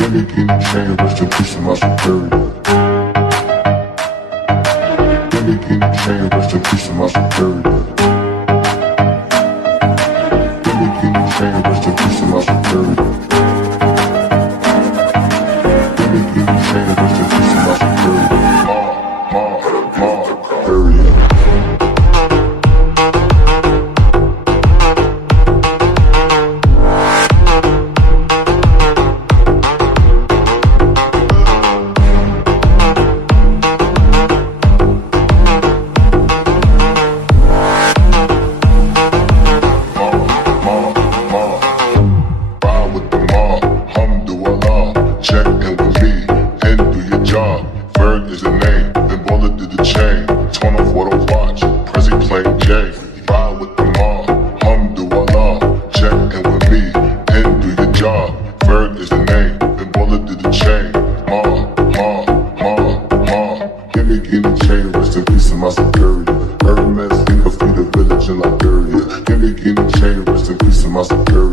Gimme chain, rest in peace to my superior. Gimme chain, rest in peace to my superior. Gimme chain, rest in peace to my superior. Gimme chain, rest in peace to my superior. Superior. Bird is the name, then bullet did the chain. Torn off what I watch, Prezi playing J. Ride with the mob, alhamdulillah. Check in with me, and do your job. Bird is the name, then bullet did the chain. Gimme chain, rest in peace to my superior. Hermes, think of the village in Liberia. Gimme chain, rest in peace to my superior.